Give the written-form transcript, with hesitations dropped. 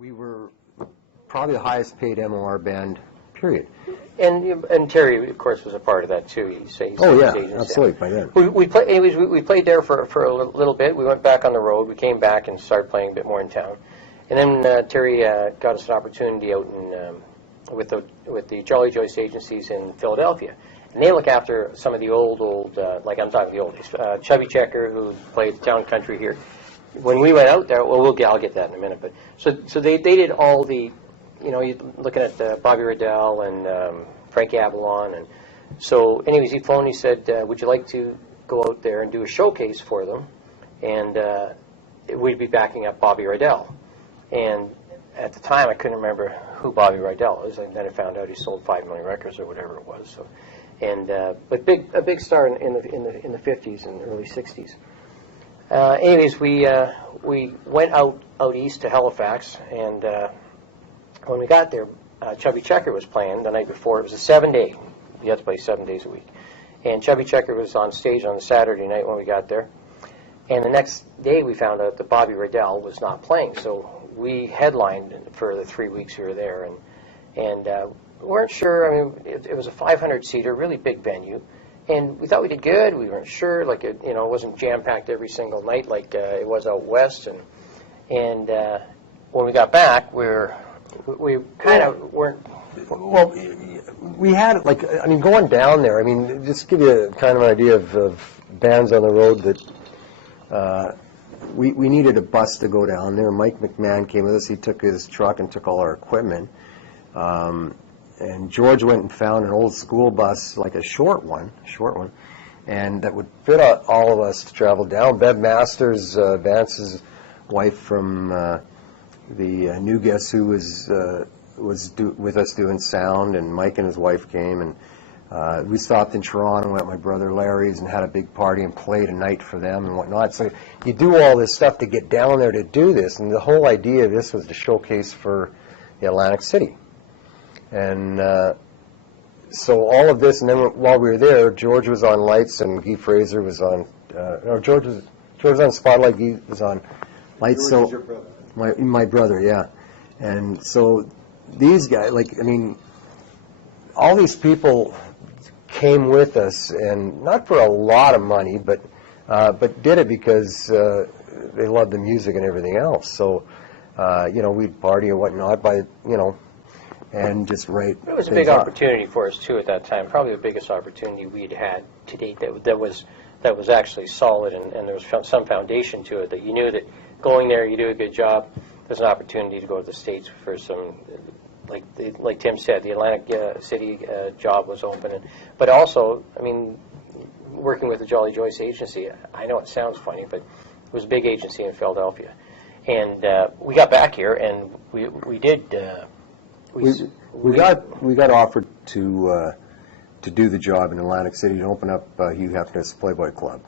We were probably the highest paid MOR band, period. And Terry, of course, was a part of that too. He's Absolutely. By then, we played there for a little bit. We went back on the road. We came back and started playing a bit more in town. And then Terry got us an opportunity out in with the Jolly Joyce agencies in Philadelphia, and they look after some of the old like I'm talking the oldies. Chubby Checker, who played town country here. When we went out there, I'll get that in a minute. But so they did all the, you're looking at Bobby Riddell and Frankie Avalon, and so anyways, he phoned. He said, "Would you like to go out there and do a showcase for them?" And we'd be backing up Bobby Riddell. And at the time, I couldn't remember who Bobby Riddell is, and then I found out he sold 5 million records or whatever it was. So, but a big star in the 50s and early 60s. Anyways, we went out east to Halifax, and when we got there, Chubby Checker was playing the night before. It was a 7-day. You had to play 7 days a week. And Chubby Checker was on stage on the Saturday night when we got there. And the next day we found out that Bobby Riddell was not playing. So we headlined for the 3 weeks we were there, and weren't sure. I mean, it was a 500-seater, really big venue. And we thought we did good. We weren't sure, like it wasn't jam-packed every single night like it was out west. And when we got back, we kind of weren't. Well, we had going down there. I mean, just to give you kind of an idea of bands on the road that we needed a bus to go down there. Mike McMahon came with us. He took his truck and took all our equipment. And George went and found an old school bus, like a short one, and that would fit all of us to travel down. Bev Masters, Vance's wife from the New Guess, who was with us doing sound, and Mike and his wife came, and we stopped in Toronto at my brother Larry's and had a big party and played a night for them and whatnot. So you do all this stuff to get down there to do this, and the whole idea of this was to showcase for the Atlantic City. And so all of this, and then while we were there, George was on lights, and Guy Fraser was on. George was on Spotlight. Guy was on lights. George is your brother. My brother, yeah. And so these guys, all these people came with us, and not for a lot of money, but did it because they loved the music and everything else. So we'd party and whatnot and just write. It was a big opportunity for us too at that time. Probably the biggest opportunity we'd had to date that was actually solid, and there was some foundation to it. That you knew that going there, you do a good job. There's an opportunity to go to the States for some, like Tim said, the Atlantic City job was open, but also, I mean, working with the Jolly Joyce agency. I know it sounds funny, but it was a big agency in Philadelphia, and we got back here, and we did. We got offered to do the job in Atlantic City and open up Hugh Hefner's Playboy Club.